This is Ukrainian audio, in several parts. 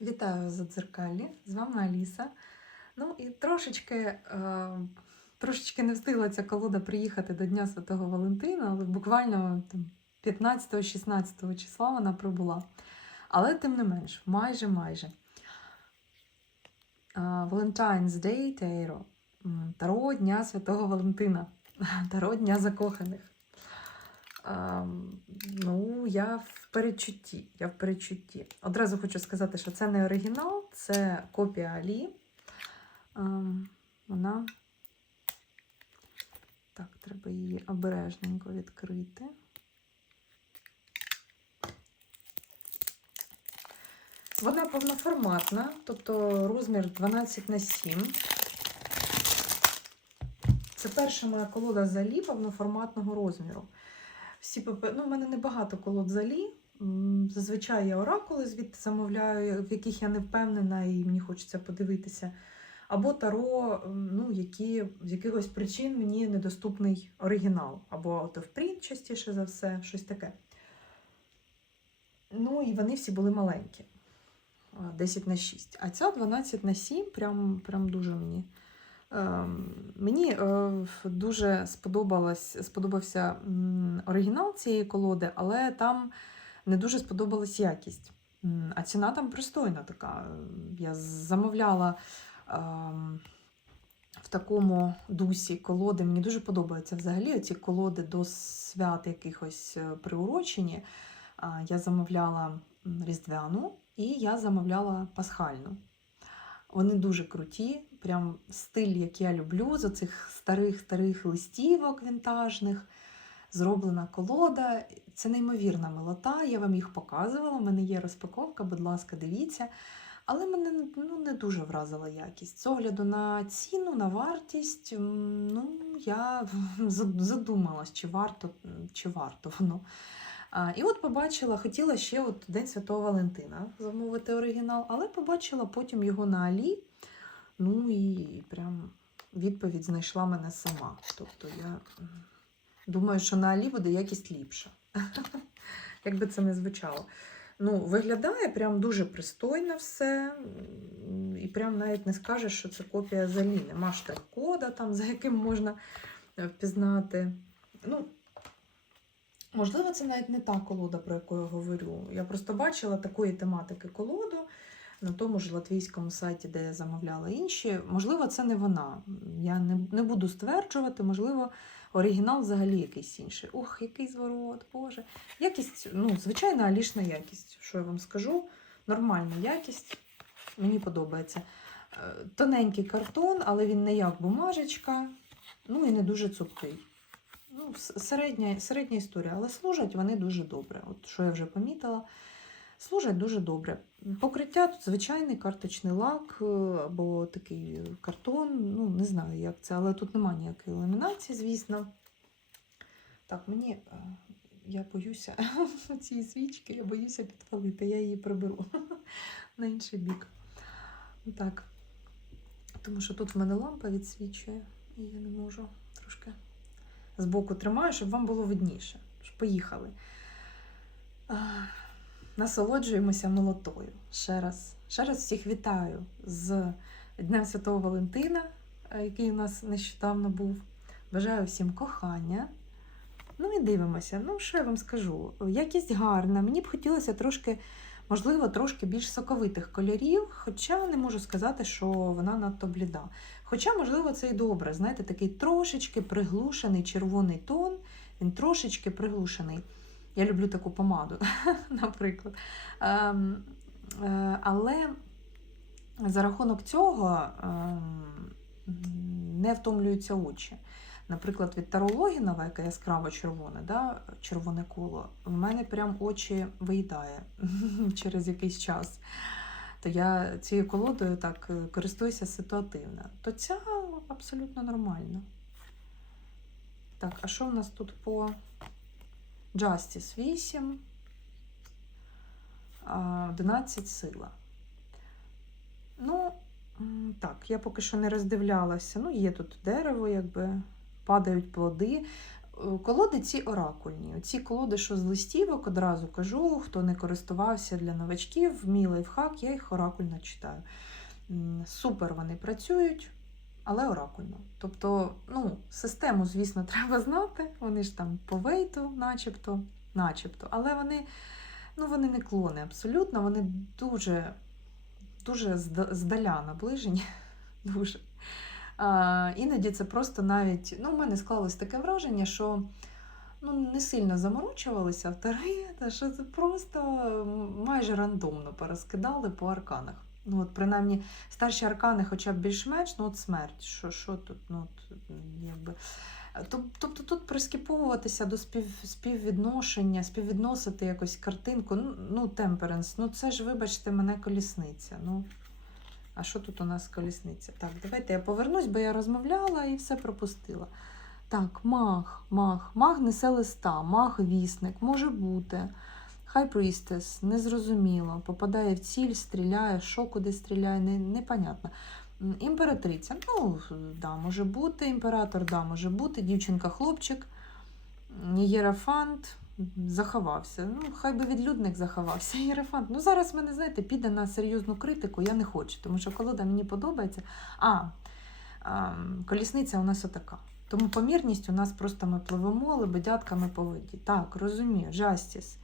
Вітаю за дзеркалі, з вами Аліса. Ну і трошечки, е, трошечки не встигла ця колода приїхати до Дня Святого Валентина, але буквально 15-16 числа вона прибула. Але тим не менш, майже майже. Е, Valentine's Day. М, Таро Дня Святого Валентина. Таро Дня закоханих. Ну, я в передчутті. Я в передчутті. Одразу хочу сказати, що це не оригінал, це копія Алі. Вона. Так, треба її обережненько відкрити. Вона повноформатна, тобто розмір 12 на 7. Це перша моя колода з Алі повноформатного розміру. Всі ПП... ну, в мене небагато колод залі. Зазвичай я оракули звідти замовляю, в яких я не впевнена і мені хочеться подивитися. Або таро, ну, які з якихось причин мені недоступний оригінал, або автовпринт частіше за все, щось таке. Ну і вони всі були маленькі. 10 на 6. А ця 12 на 7, прям, прям дуже мені. Ем, Мені е, дуже сподобалось, сподобався оригінал цієї колоди, але там не дуже сподобалась якість. А ціна там пристойна така. Я замовляла ем, в такому дусі колоди. Мені дуже подобаються взагалі оці колоди до свят якихось е, приурочені. Я замовляла різдвяну і я замовляла пасхальну. Вони дуже круті, прям стиль, як я люблю, з оцих старих-старих листівок вінтажних. Зроблена колода. Це неймовірна милота. Я вам їх показувала. У мене є розпаковка, будь ласка, дивіться. Але мене ну, не дуже вразила якість. З огляду на ціну, на вартість, ну, я задумалась, чи варто, чи варто воно. А, І от побачила, хотіла ще от День Святого Валентина замовити оригінал, але побачила потім його на Алі. Ну і прям відповідь знайшла мене сама. Тобто я думаю, що на Алі буде якість ліпша. Як би це не звучало. Ну, виглядає прям дуже пристойно все. І прям навіть не скажеш, що це копія з Алі. Нема штрих-кода, там, за яким можна е, впізнати. Ну, Можливо, це навіть не та колода, про яку я говорю. Я просто бачила такої тематики колоду на тому ж латвійському сайті, де я замовляла інші. Можливо, це не вона. Я не, не буду стверджувати, можливо, оригінал взагалі якийсь інший. Ох, який зворот, Боже. Якість, ну, звичайна алішна якість, що я вам скажу. Нормальна якість. Мені подобається. Е, Тоненький картон, але він не як бумажечка, ну і не дуже цупкий. Ну, середня, середня історія, але служать вони дуже добре. От що я вже помітила, служать дуже добре. Покриття тут звичайний карточний лак е, або такий картон. Ну, не знаю, як це, але тут немає ніякої ламінації, звісно. Так, мені е, я боюся цієї свічки, я боюся підпалити, я її приберу на інший бік. Так. Тому що тут в мене лампа відсвічує, і я не можу трошки збоку тримаю, щоб вам було видніше. Поїхали. Насолоджуємося молотою. Ще раз. Ще раз всіх вітаю з Днем Святого Валентина, е, який у нас нещодавно був. Бажаю всім кохання. Ну і дивимося. Ну, що я вам скажу? Якість гарна. Мені б хотілося трошки, можливо, трошки більш соковитих кольорів, хоча не можу сказати, що вона надто бліда. Хоча, можливо, це і добре. Знаєте, такий трошечки приглушений червоний тон, він трошечки приглушений. Я люблю таку помаду, наприклад. Ем, е, але за рахунок цього ем, не втомлюються очі. Наприклад, від Таро Логінова, яке яскраво червоне, да, червоне коло, в мене прям очі виїдає через якийсь час. То я цією колодою так е, користуюся ситуативно. То ця абсолютно нормальна. Так, а що в нас тут по Justice 8, 11 сила. Ну, так, я поки що не роздивлялася. Ну, є тут дерево, якби падають плоди. е, колоди ці оракульні. Ці колоди, що з листівок, одразу кажу, хто не користувався для новачків, мій лайфхак, я їх оракульно читаю. Супер вони працюють, але оракульно. Тобто, ну, систему, звісно, треба знати. Вони ж там по вейту, начебто, начебто. Але вони, ну, вони не клони абсолютно, вони дуже, дуже здаля наближені. Дуже. А, іноді це просто навіть, ну, в мене склалось таке враження, що ну, не сильно заморочувалися автори, та що це просто майже рандомно порозкидали по арканах. Ну, от, принаймні, старші аркани, хоча б більш-менш, ну от смерть. Що, що тут? Ну, от, якби. Тобто тут прискіповуватися до спів, співвідношення, співвідносити якось картинку, ну, ну темперенс, ну це ж, вибачте, мене колісниця. Ну, а що тут у нас колісниця? Так, давайте я повернусь, бо я розмовляла і все пропустила. Так, маг, маг, маг несе листа, маг вісник, може бути. Хай Priestess, незрозуміло, попадає в ціль, стріляє, що куди стріляє, не, непонятно. Імператриця, ну, да, може бути, імператор, да, може бути, дівчинка-хлопчик, Єрафант заховався. Ну, хай би відлюдник заховався. Єрафант. Ну, зараз мене, знаєте, піде на серйозну критику, я не хочу, тому що колода мені подобається. А, а колісниця у нас отака. Тому помірність у нас просто ми пливемо лебедятками по воді. Так, розумію, Justice.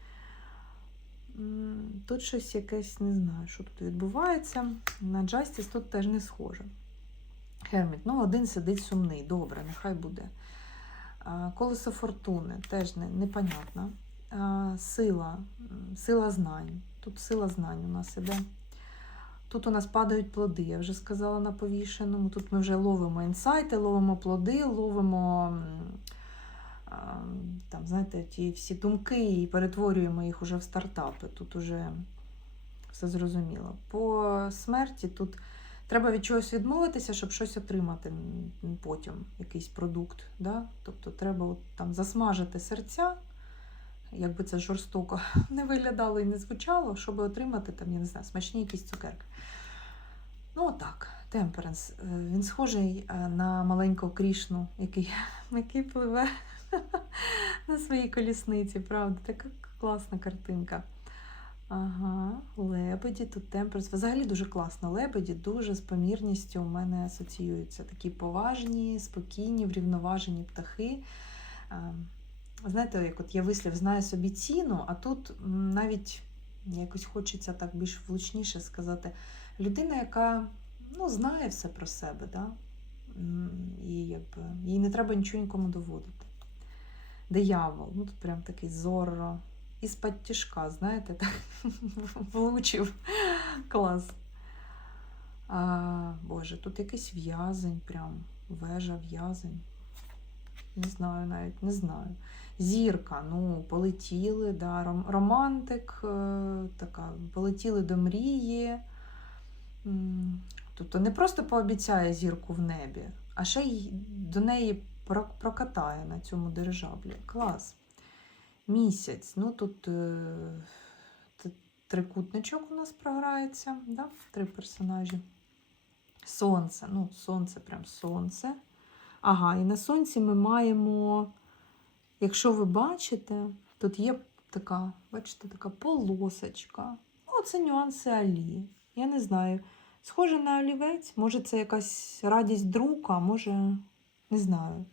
Тут щось якесь, не знаю, що тут відбувається. На Justice тут теж не схоже. Херміт, ну один сидить сумний, добре, нехай буде. Колесо фортуни теж не, непонятно. Сила, сила знань. Тут сила знань у нас іде. Тут у нас падають плоди, я вже сказала на повішеному. Тут ми вже ловимо інсайти, ловимо плоди, ловимо там, знаєте, ті всі думки і перетворюємо їх уже в стартапи. Тут уже все зрозуміло. По смерті тут треба від чогось відмовитися, щоб щось отримати потім, якийсь продукт. Да? Тобто треба от, там засмажити серця, якби це жорстоко не виглядало і не звучало, щоб отримати там, я не знаю, смачні якісь цукерки. Ну, отак, Темперенс. Е, Він схожий е, на маленького крішну, який, який пливе на своїй колісниці, правда, така класна картинка. Ага, лебеді, тут темперс. Взагалі дуже класно. Лебеді дуже з помірністю у мене асоціюються. Такі поважні, спокійні, врівноважені птахи. Е, Знаєте, як от є вислів, знає собі ціну, а тут навіть якось хочеться так більш влучніше сказати. Людина, яка ну, знає все про себе, да? І якби, їй не треба нічого нікому доводити. Диявол, ну тут прям такий зорро. Із-пад тяжка, знаєте, так влучив. Клас. А, Боже, тут якийсь в'язень, прям вежа, в'язень. Не знаю навіть, не знаю. Зірка, ну, полетіли, да, ром- романтик, е, така, полетіли до мрії. Тобто не просто пообіцяє зірку в небі, а ще й до неї прокатає на цьому дирижаблі. Клас. Місяць. Ну тут е, трикутничок у нас програється, да? три персонажі. Сонце. Ну, сонце, прям сонце. Ага, і на сонці ми маємо, якщо ви бачите, тут є така, бачите, така полосочка. Ну, це нюанси Алі. Я не знаю. Схоже на олівець, може, це якась радість друка, може, не знаю.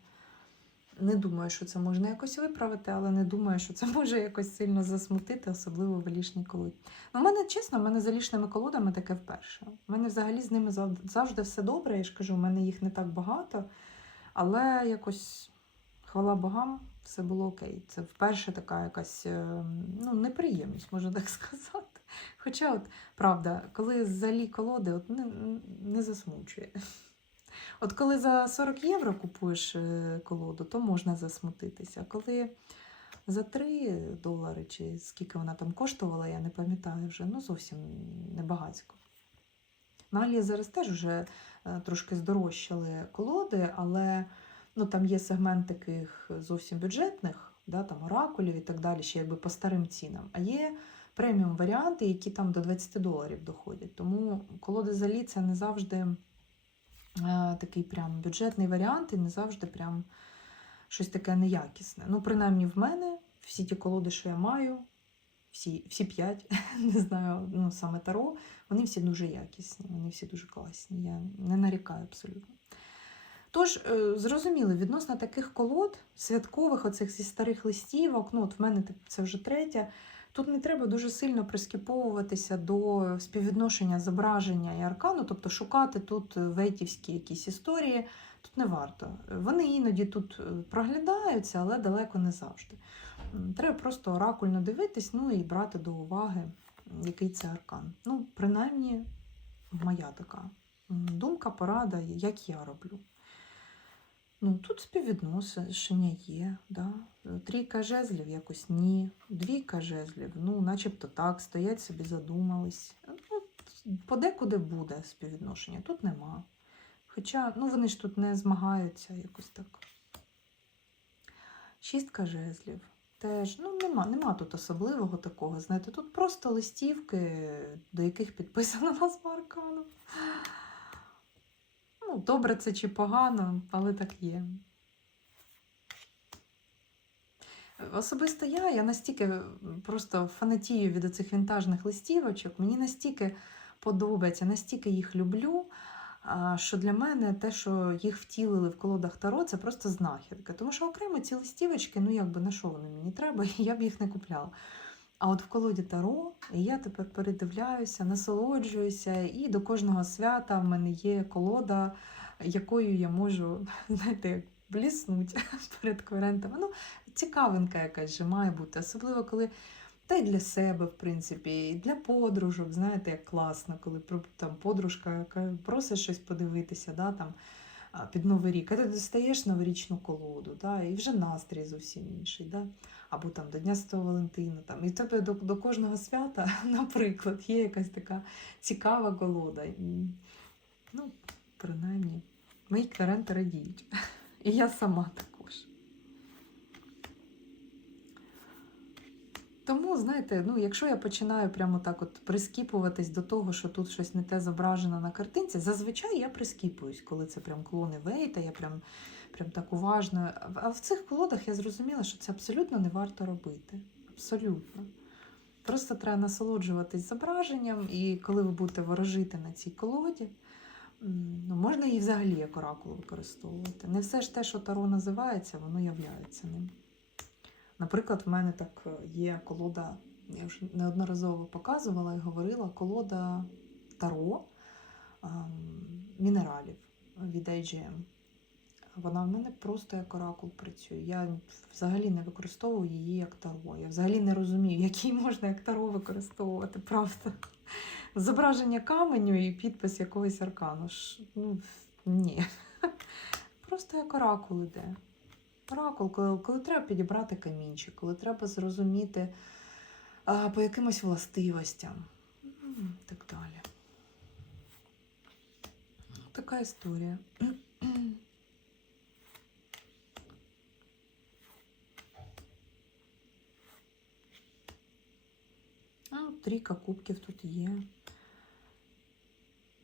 Не думаю, що це можна якось виправити, але не думаю, що це може якось сильно засмутити, особливо в лішній колоді. Ну, у мене, чесно, у мене за лішними колодами таке вперше. У мене взагалі з ними завжди все добре. Я ж кажу, у мене їх не так багато, але якось, хвала богам, все було окей. Це вперше така якась е, ну, неприємність, можна так сказати. Хоча, от, правда, коли залі колоди, от не, не засмучує. От коли за 40 євро купуєш е, колоду, то можна засмутитися. А коли за 3 долари, чи скільки вона там коштувала, я не пам'ятаю вже, ну зовсім небагацько. На Алі зараз теж вже е, трошки здорожчали колоди, але ну, там є сегмент таких зовсім бюджетних, да, там оракулів і так далі, ще якби по старим цінам. А є преміум варіанти, які там до 20 доларів доходять. Тому колоди за Алі це не завжди такий прям бюджетний варіант і не завжди прям щось таке неякісне. Ну, принаймні, в мене всі ті колоди, що я маю, всі, всі п'ять, не знаю, ну саме Таро, вони всі дуже якісні, вони всі дуже класні. Я не нарікаю абсолютно. Тож, е, зрозуміло, відносно таких колод, святкових, оцих зі старих листівок, ну от в мене це вже третя. Тут не треба дуже сильно прискіповуватися до співвідношення зображення і аркану, тобто шукати тут вейтівські якісь історії, тут не варто. Вони іноді тут е, проглядаються, але далеко не завжди. Треба просто оракульно дивитись, ну і брати до уваги, який це аркан. Ну, принаймні, моя така думка, порада, як я роблю. Ну, тут співвідношення є, да. Трійка жезлів якось ні. Двійка жезлів, ну, начебто так, стоять собі, задумались. Ну, подекуди буде співвідношення, тут нема. Хоча, ну, вони ж тут не змагаються якось так. Шістка жезлів. Теж, ну, нема, нема тут особливого такого. Знаєте, тут просто листівки, до яких підписана назва аркану. Ну, добре це чи погано, але так є. Особисто я, я настільки просто фанатію від оцих вінтажних листівочок, мені настільки подобається, настільки їх люблю, що для мене те, що їх втілили в колодах Таро, це просто знахідка. Тому що окремо ці листівочки, ну якби на що вони мені треба, я б їх не купляла. А от в колоді Таро я тепер передивляюся, насолоджуюся, і до кожного свята в мене є колода, якою я можу, знаєте, як бліснуть перед кверентами. Ну, цікавинка якась же має бути, особливо коли. Та й для себе, в принципі, і для подружок, знаєте, як класно, коли там подружка просить щось подивитися, да, там, під Новий рік, а ти достаєш новорічну колоду, да, і вже настрій зовсім інший. Да? Або там до Дня Святого Валентина. Там. І в тебе до, до кожного свята, наприклад, є якась така цікава колода. Ну, принаймні, мої клієнти радіють. І я сама також. Тому, знаєте, ну, якщо я починаю прямо так от прискіпуватись до того, що тут щось не те зображено на картинці, зазвичай я прискіпуюсь, коли це прям клони Вейта, я прям, прям так уважно. А в цих колодах я зрозуміла, що це абсолютно не варто робити. Абсолютно. Просто треба насолоджуватись зображенням, і коли ви будете ворожити на цій колоді, ну, можна її взагалі як оракул використовувати. Не все ж те, що Таро називається, воно являється ним. Наприклад, в мене так е, є колода, я вже неодноразово показувала і говорила, колода Таро ем, мінералів від AGM. Вона в мене просто як оракул працює. Я взагалі не використовую її як таро. Я взагалі не розумію, як її можна як таро використовувати, правда. Зображення каменю і підпис якогось аркану. Ну, ні. Просто як оракул іде. Оракул, коли, коли треба підібрати камінчик, коли треба зрозуміти а, по якимось властивостям. М, Так далі. Така історія. Трійка кубків тут є.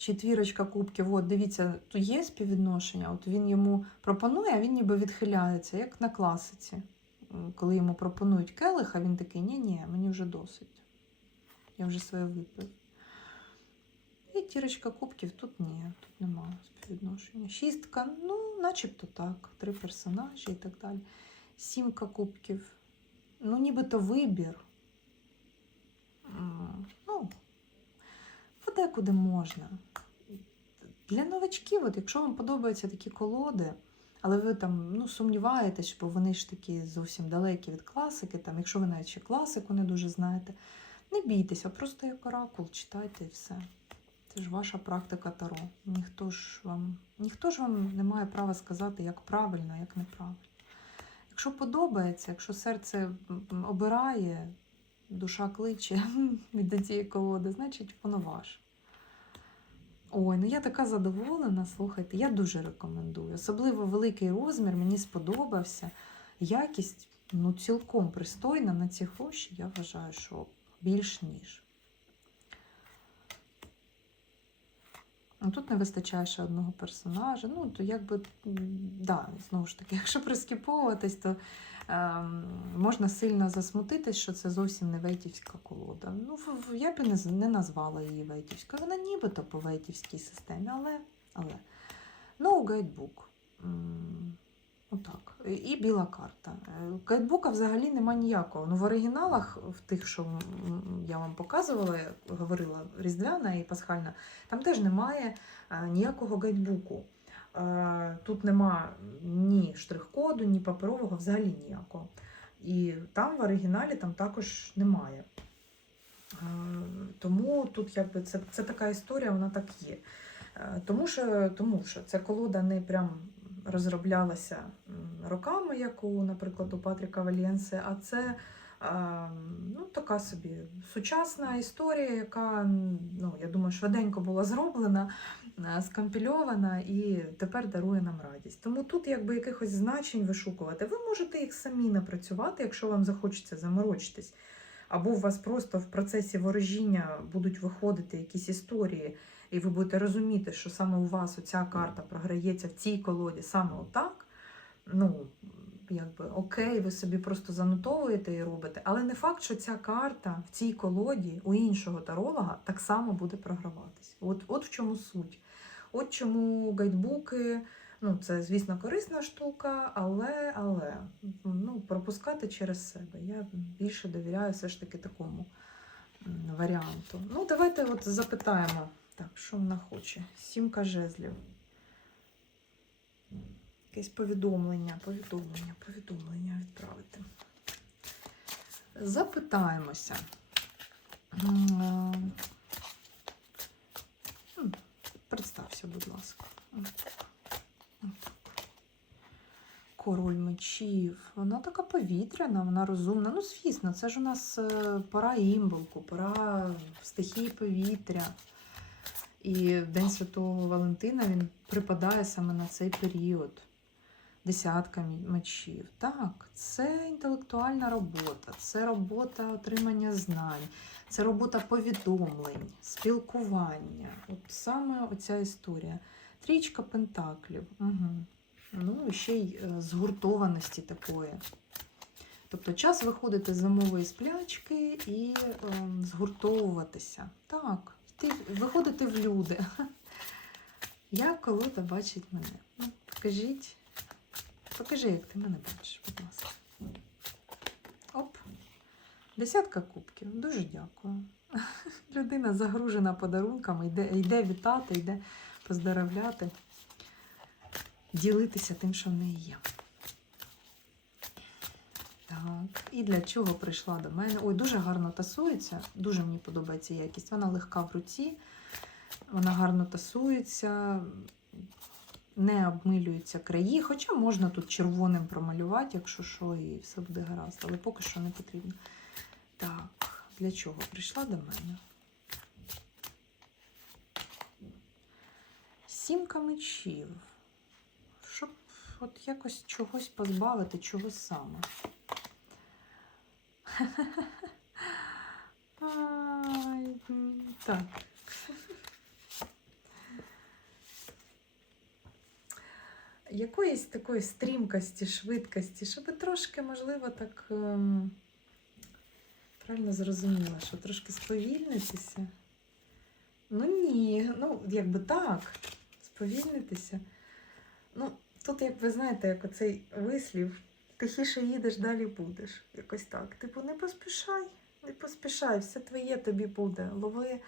Четвірочка кубків, от дивіться, тут є співвідношення. От він йому пропонує, а він ніби відхиляється, як на класиці. Коли йому пропонують келих, а він такий, ні-ні, мені вже досить. Я вже своє випив. І тірочка кубків тут ні, тут немає співвідношення. Шістка, ну, начебто так. Три персонажі і так далі. Сімка кубків. Ну, нібито вибір. Ну, можна. Для новачків, от якщо вам подобаються такі колоди, але ви там ну, сумніваєтесь, бо вони ж такі зовсім далекі від класики, там, якщо ви навіть ще класику не дуже знаєте, не бійтеся, просто як оракул читайте і все. Це ж ваша практика Таро. Ніхто ж вам, ніхто ж вам не має права сказати, як правильно, як неправильно. Якщо подобається, якщо серце обирає, душа кличе від цієї колоди, значить воно ваше. Ой, ну я така задоволена, слухайте, я дуже рекомендую. Особливо великий розмір, мені сподобався. Якість ну, цілком пристойна на ці гроші, я вважаю, що більш ніж. Ну, Тут не вистачає ще одного персонажа. Ну, то якби, да, знову ж таки, якщо прискіповуватись, то можна сильно засмутитись, що це зовсім не вейтівська колода. Ну, я б не, не назвала її вейтівською. Вона нібито по вейтівській системі, але. але. No guidebook. Отак. І- біла карта. Е, Гайдбука взагалі нема ніякого. Ну, в оригіналах, в тих, що я вам показувала, говорила, Різдвяна і Пасхальна, там теж немає е, ніякого гайдбуку. Е, Тут нема ні штрих-коду, ні паперового, взагалі ніякого. І там в оригіналі там також немає. Е, Тому тут якби це, це така історія, вона так є. Е, Тому що, тому що ця колода не прям розроблялася роками, як у, наприклад, у Патріка Вальєнсе, а це ну, така собі сучасна історія, яка, ну, я думаю, швиденько була зроблена, скомпільована і тепер дарує нам радість. Тому тут якби якихось значень вишукувати. Ви можете їх самі напрацювати, якщо вам захочеться заморочитись. Або у вас просто в процесі ворожіння будуть виходити якісь історії, і ви будете розуміти, що саме у вас оця карта програється в цій колоді саме отак. Ну, якби окей, ви собі просто занотовуєте і робите. Але не факт, що ця карта в цій колоді у іншого таролога так само буде програватись. От, от в чому суть. От чому гайдбуки, ну це, звісно, корисна штука, але, але ну, пропускати через себе. Я більше довіряю все ж таки такому варіанту. Ну, давайте от запитаємо. Так, що вона хоче? Сімка жезлів. Якесь повідомлення, повідомлення, повідомлення відправити. Запитаємося. Представся, будь ласка. Король мечів. Вона така повітряна, вона розумна. Ну, звісно, це ж у нас е, пора імболку, пора стихії повітря. І День Святого Валентина він припадає саме на цей період. Десятка мечів. Так, це інтелектуальна робота, це робота отримання знань, це робота повідомлень, спілкування. От саме оця історія. Трічка пентаклів. Угу. Ну, ще й е, згуртованості такої. Тобто час виходити з зимової сплячки і ем, згуртовуватися. Так, йти, виходити в люди. Як колода бачить мене? Ну, покажіть. Покажи, як ти мене бачиш, будь ласка. Оп. Десятка кубків. Дуже дякую. Людина загружена подарунками, йде, йде вітати, йде поздоровляти, ділитися тим, що в неї є. Так, і для чого прийшла до мене? Ой, дуже гарно тасується, дуже мені подобається якість. Вона легка в руці, вона гарно тасується, не обмилюються краї, хоча можна тут червоним промалювати, якщо що, і все буде гаразд, але поки що не потрібно. Так, для чого прийшла до мене? Сімка мечів. Щоб от якось чогось позбавити, чогось саме. Так. Якоїсь такої стрімкості, швидкості, щоб трошки, можливо, так ем, правильно зрозуміла, що трошки сповільнитися. Ну ні, ну якби так, сповільнитися. Ну, тут, як ви знаєте, як оцей вислів, тихіше їдеш, далі будеш. Якось так. Типу, не поспішай, не поспішай, все твоє тобі буде. Лови,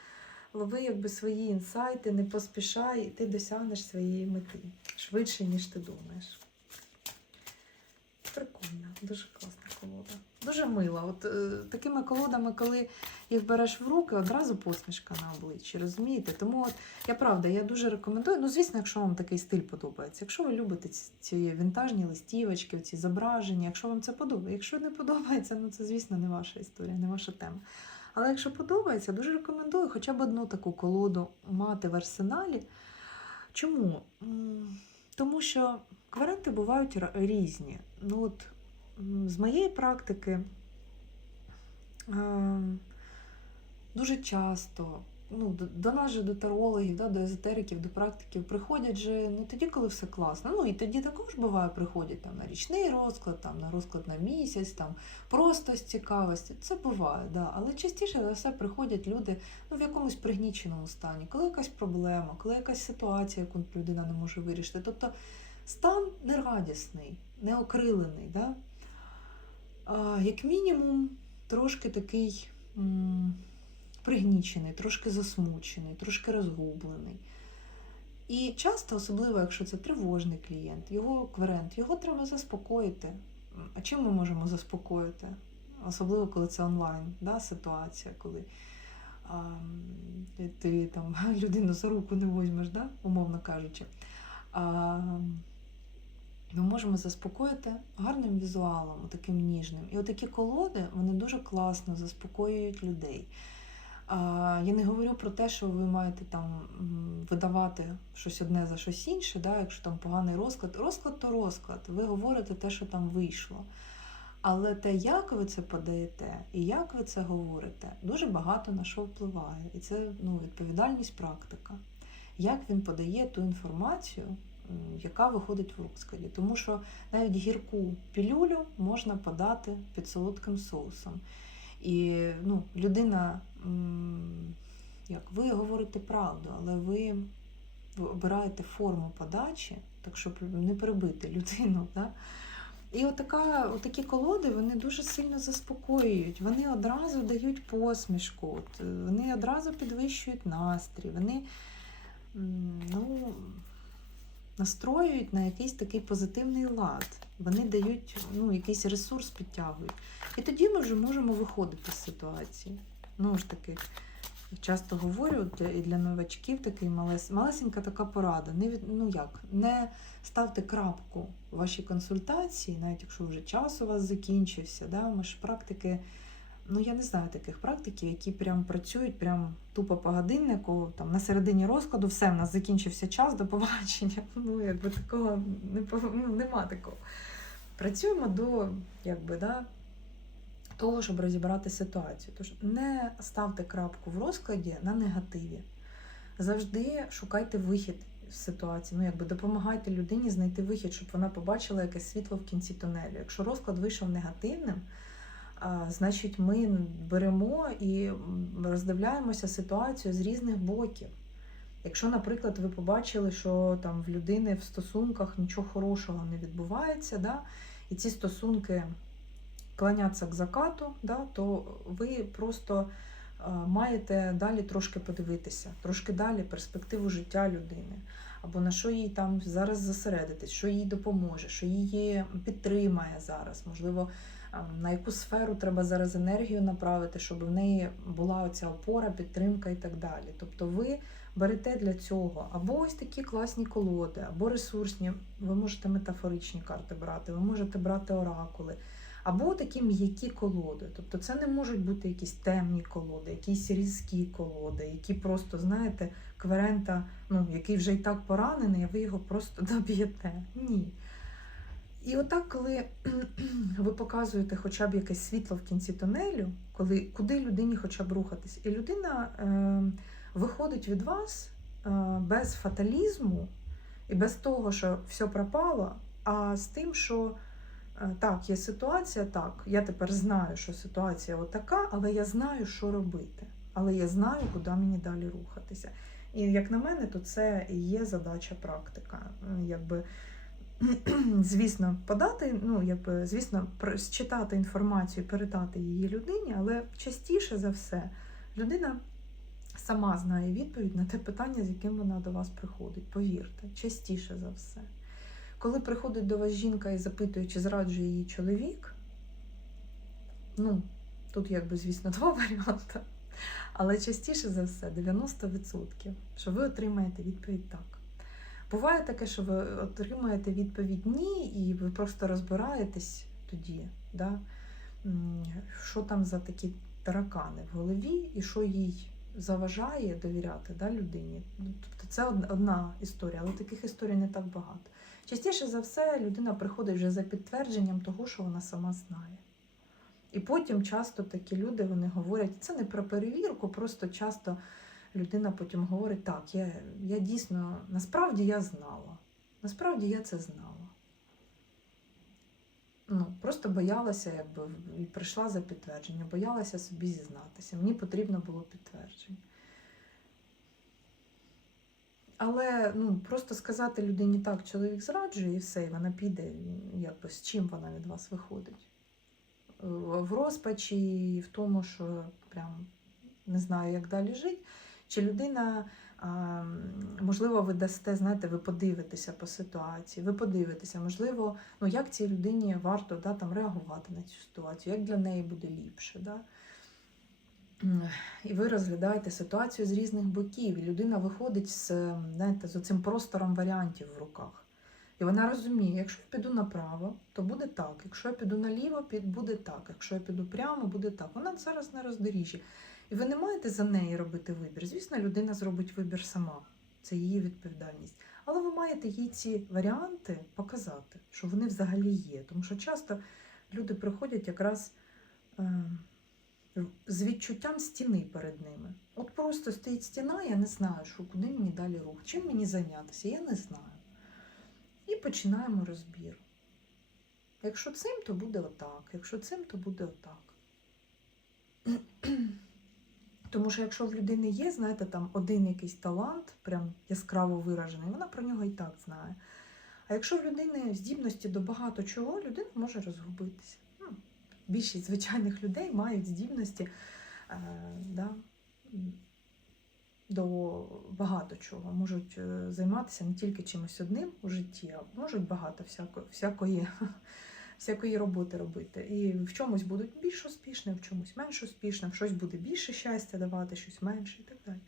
лови якби свої інсайти, не поспішай, і ти досягнеш своєї мети швидше, ніж ти думаєш. Прикольно, дуже класна колода. Дуже мила. От е, такими колодами, коли їх береш в руки, одразу посмішка на обличчі, розумієте? Тому от я правда, я дуже рекомендую. Ну, звісно, якщо вам такий стиль подобається. Якщо ви любите ці, ці вінтажні листівочки, ці зображення, якщо вам це подобається. Якщо не подобається, ну це, звісно, не ваша історія, не ваша тема. Але якщо подобається, дуже рекомендую хоча б одну таку колоду мати в арсеналі. Чому? Тому що кваренти бувають різні. Ну, от, з моєї практики е, дуже часто ну, до, нас же, до тарологів, да, до езотериків, до практиків приходять же не тоді, коли все класно. Ну і тоді також буває, приходять там на річний розклад, там на розклад на місяць, там просто з цікавості. Це буває, да. але частіше за все приходять люди ну, в якомусь пригніченому стані, коли якась проблема, коли якась ситуація, яку людина не може вирішити. Тобто стан нерадісний, неокрилений. Да? А, як мінімум, трошки такий пригнічений, трошки засмучений, трошки розгублений. І часто, особливо, якщо це тривожний клієнт, його кверент, його треба заспокоїти. А чим ми можемо заспокоїти? Особливо, коли це онлайн да, ситуація, коли а, ти, там людину за руку не возьмеш, да, умовно кажучи. А, ми можемо заспокоїти гарним візуалом, таким ніжним. І отакі колоди вони дуже класно заспокоюють людей. Я не говорю про те, що ви маєте там видавати щось одне за щось інше, да, якщо там поганий розклад. Розклад то розклад. Ви говорите те, що там вийшло. Але те, як ви це подаєте і як ви це говорите, дуже багато на що впливає. І це ну, відповідальність практика. Як він подає ту інформацію, яка виходить в розкладі. Тому що навіть гірку пілюлю можна подати під солодким соусом. І ну, людина, як ви говорите правду, але ви обираєте форму подачі, так щоб не перебити людину. Да? І отака, отакі колоди вони дуже сильно заспокоюють. Вони одразу дають посмішку, вони одразу підвищують настрій, вони ну, настроюють на якийсь такий позитивний лад. Вони дають ну, якийсь ресурс підтягують. І тоді ми вже можемо виходити з ситуації. Ну ж таки, часто говорю і для новачків такий малес, малесенька така порада. Не, ну як, не ставте крапку в вашій консультації, навіть якщо вже час у вас закінчився. Да? Ми ж практики, ну я не знаю таких практиків, які прям працюють прям тупо по годиннику, там на середині розкладу, все, в нас закінчився час, до побачення. Ну, якби такого не, ну, нема такого. Працюємо до якби, да, того, щоб розібрати ситуацію. Тож не ставте крапку в розкладі на негативі. Завжди шукайте вихід з ситуації. Ну, якби допомагайте людині знайти вихід, щоб вона побачила якесь світло в кінці тунелю. Якщо розклад вийшов негативним, значить ми беремо і роздивляємося ситуацію з різних боків. Якщо, наприклад, ви побачили, що там в людини в стосунках нічого хорошого не відбувається, да, і ці стосунки клоняться к закату, да, то ви просто маєте далі трошки подивитися, трошки далі перспективу життя людини, або на що їй там зараз зосередитись, що їй допоможе, що її підтримає зараз. Можливо, на яку сферу треба зараз енергію направити, щоб в неї була оця опора, підтримка і так далі. Тобто ви берете для цього або ось такі класні колоди, або ресурсні. Ви можете метафоричні карти брати, ви можете брати оракули. Або такі м'які колоди. Тобто це не можуть бути якісь темні колоди, якісь різкі колоди, які просто, знаєте, кверента, ну, який вже і так поранений, а ви його просто доб'єте. Ні. І отак, коли ви показуєте хоча б якесь світло в кінці тунелю, коли, куди людині хоча б рухатись, і людина е, виходить від вас е, без фаталізму і без того, що все пропало, а з тим, що Е, Так, є ситуація, так. Я тепер знаю, що ситуація отака, але я знаю, що робити. Але я знаю, куди мені далі рухатися. І як на мене, то це і є задача практика. Якби, звісно, подати, ну, якби, звісно, считати інформацію, передати її людині, але частіше за все людина сама знає відповідь на те питання, з яким вона до вас приходить. Повірте, частіше за все. Коли приходить до вас жінка і запитує, чи зраджує її чоловік, ну, тут якби, звісно, два варіанти. Але частіше за все, 90%, що ви отримаєте відповідь так. Буває таке, що ви отримаєте відповідь ні, і ви просто розбираєтесь тоді, да? що там за такі таракани в голові, і що їй заважає довіряти да, людині. Ну, Тобто це одна історія, але таких історій не так багато. Частіше за все людина приходить вже за підтвердженням того, що вона сама знає. І потім часто такі люди вони говорять, це не про перевірку, просто часто людина потім говорить, так, я, я дійсно, насправді я знала. Насправді я це знала. Ну, просто боялася, якби і прийшла за підтвердження, боялася собі зізнатися. Мені потрібно було підтвердження. Але ну, просто сказати людині так, чоловік зраджує і все, і вона піде, якби з чим вона від вас виходить. В розпачі, в тому, що прям не знаю, як далі жити. Чи людина, можливо, ви дасте, знаєте, ви подивитеся по ситуації, ви подивитеся, можливо, ну як цій людині варто да, там, реагувати на цю ситуацію, як для неї буде ліпше. Да? І ви розглядаєте ситуацію з різних боків, і людина виходить з, знаєте, з оцим простором варіантів в руках. І вона розуміє, якщо я піду направо, то буде так. Якщо я піду наліво, буде так. Якщо я піду прямо, буде так. Вона зараз на роздоріжжі. І ви не маєте за неї робити вибір. Звісно, людина зробить вибір сама. Це її відповідальність. Але ви маєте їй ці варіанти показати, що вони взагалі є. Тому що часто люди приходять якраз е, з відчуттям стіни перед ними. От просто стоїть стіна, я не знаю, що куди мені далі рух, чим мені зайнятися, я не знаю. І починаємо розбір. Якщо цим, то буде отак. Якщо цим, то буде отак. Тому що якщо в людини є, знаєте, там один якийсь талант, прям яскраво виражений, вона про нього і так знає. А якщо в людини здібності до багато чого, людина може розгубитися. Ну, більшість звичайних людей мають здібності е, да, до багато чого. Можуть е, займатися не тільки чимось одним у житті, а можуть багато всяко, всякої, всякої роботи робити. І в чомусь будуть більш успішні, в чомусь менш успішні, в щось буде більше щастя давати, щось менше і так далі.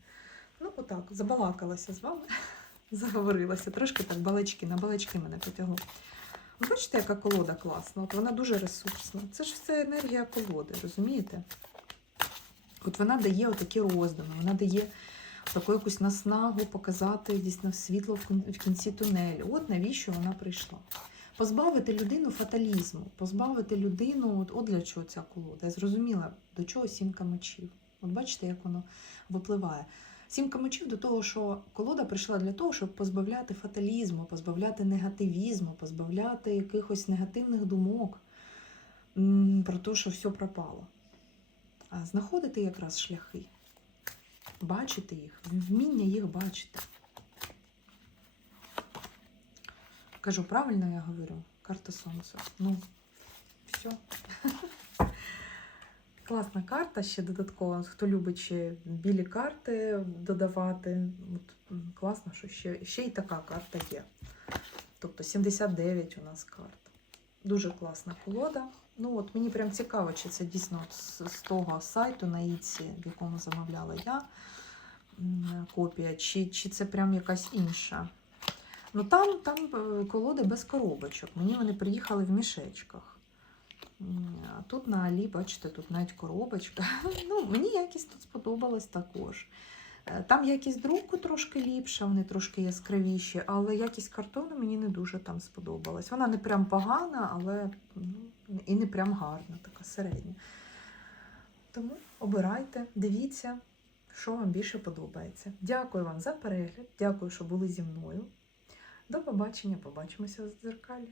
Ну, отак, забалакалася з вами, заговорилася. Трошки так балачки, на балачки мене потягло. Бачите, яка колода класна? От вона дуже ресурсна. Це ж все енергія колоди, розумієте? От вона дає отакі роздуми, вона дає таку якусь наснагу показати дійсно світло в кінці тунелю. От навіщо вона прийшла. Позбавити людину фаталізму, позбавити людину, от, от для чого ця колода. Я зрозуміла, до чого сімка мечів. От бачите, як воно випливає. Сімка мечів до того, що колода прийшла для того, щоб позбавляти фаталізму, позбавляти негативізму, позбавляти якихось негативних думок про те, що все пропало. А знаходити якраз шляхи, бачити їх, вміння їх бачити. Кажу, правильно я говорю? Карта сонця. Ну, все. Класна карта ще додатково. Хто любить білі карти додавати. От, класно, що ще, ще й така карта є. Тобто 79 у нас карт. Дуже класна колода. Ну от мені прям цікаво, чи це дійсно з, з того сайту на Іці, в якому замовляла я копія, чи, чи це прям якась інша. Ну там, там е, колоди без коробочок. Мені вони приїхали в мішечках. А тут на Алі, бачите, тут навіть коробочка. Ну, мені якість тут сподобалась також. Е, Там якість друку трошки ліпша, вони трошки яскравіші, але якість картону мені не дуже там сподобалась. Вона не прям погана, але ну, і не прям гарна, така середня. Тому обирайте, дивіться, що вам більше подобається. Дякую вам за перегляд, дякую, що були зі мною. До побачення, побачимося в дзеркалі.